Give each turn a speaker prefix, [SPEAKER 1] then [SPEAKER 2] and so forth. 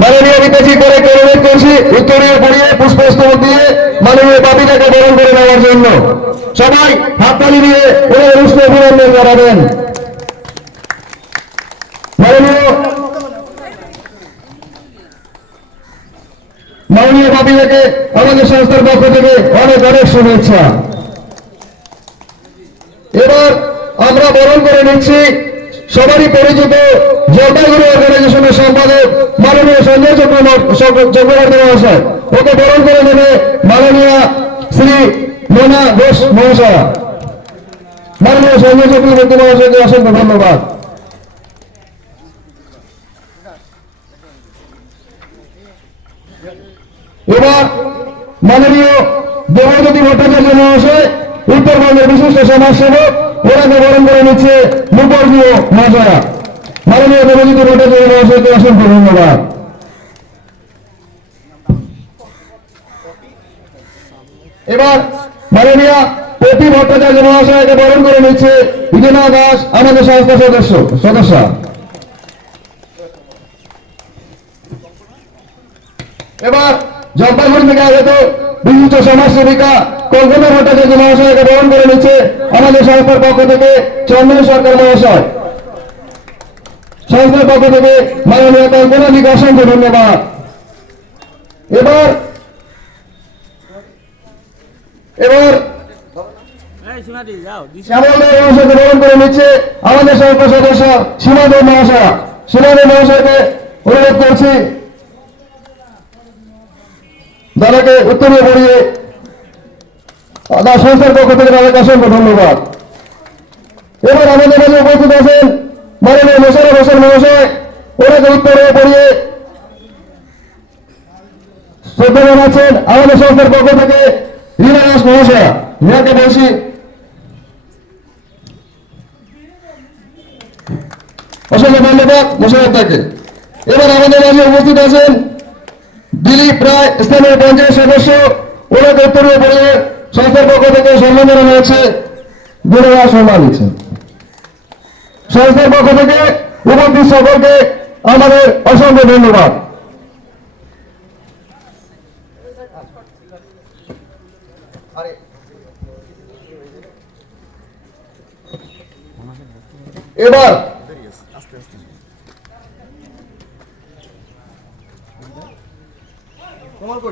[SPEAKER 1] মাননীয় বিকাশী করে অনুরোধ করছি, উত্তরীয় পড়িয়ে, পুষ্পস্তবক দিয়ে মাননীয় বাপিটাকে বরণ করে নেওয়ার জন্য। সবাই হাততালি দিয়ে ওই অনুষ্ঠানে অভিনন্দন জানাবেন। মাননীয় মাননীয় আমাদের সংস্থার পক্ষ থেকে অনেক অনেক শুভেচ্ছা। এবার আমরা বরণ করে নিচ্ছি সবারই পরিচিত জলপাইগুড়ি অর্গানাইজেশনের সম্পাদক মাননীয় সঞ্জয় চক্রবর্তী মহাশয়। ওকে বরণ করে নেবে মাননীয় শ্রী মোনা ঘোষ মহাশয়। মাননীয় সঞ্জয় চক্রবর্তী মহাশয়কে অসংখ্য ধন্যবাদ। এবার মাননীয় দেবজ্যোতি ভট্টাচার্য মহাশয়, উত্তরবঙ্গের বিশিষ্ট সমাজসেবক ওনাকে বরণ করে নিচ্ছে মুপর্গীয় মহাশয়া মাননীয় দেবজ্যোতি ভট্টাচার্য মহাশয়কে অসংখ্য ধন্যবাদ। এবার মাননীয় প্রতি ভট্টাচার্য মহাশয়কে বরণ করে নিচ্ছে বিজনা দাস, আমাদের সংস্থা সদস্য সদস্য। এবার জলপাইগুড়ি থেকে আগত বিশিষ্ট সমাজসেবিকা কল্পনা ভট্টাচার্য মহাশয়কে বরণ করে নিচ্ছে আমাদের সংস্থার পক্ষ থেকে চন্দন সরকার মহাশয়। সংস্থার পক্ষ থেকে মাননীয় কল্পনা দিকে অসংখ্য ধন্যবাদ। এবার এবার আমাদের সংস্থা সদস্য সীমা দেব মহাশয়। সীমা দেব মহাশয়কে অনুরোধ করছি দাদাকে উত্তরীয় পড়িয়ে আদা সংস্থার পক্ষ থেকে তাদেরকে অসংখ্য ধন্যবাদ। এবার আমাদের মাঝে উপস্থিত আছেন মাননীয় মোশারফ হোসেন মহাশয়। ওনাকে উত্তরীয় পড়িয়ে শ্রদ্ধা জানাচ্ছেন আমাদের সংস্থার পক্ষ থেকে রীনা মহাশয়। রীনাকে বলছি। অসংখ্য ধন্যবাদ মোশারফদাকে এবার আমাদের মাঝে উপস্থিত আছেন প্রায় স্থানীয় পঞ্চায়েত সদস্য ওনাদের তরুণ পরিবার সংস্থার পক্ষ থেকে সম্মাননা রয়েছে গুণরা সম্মান দিচ্ছেন। সংস্থার পক্ষ থেকে উপস্থিত সকলকে আমাদের অসংখ্য ধন্যবাদ। এবার আস্তে আস্তে তোমার কই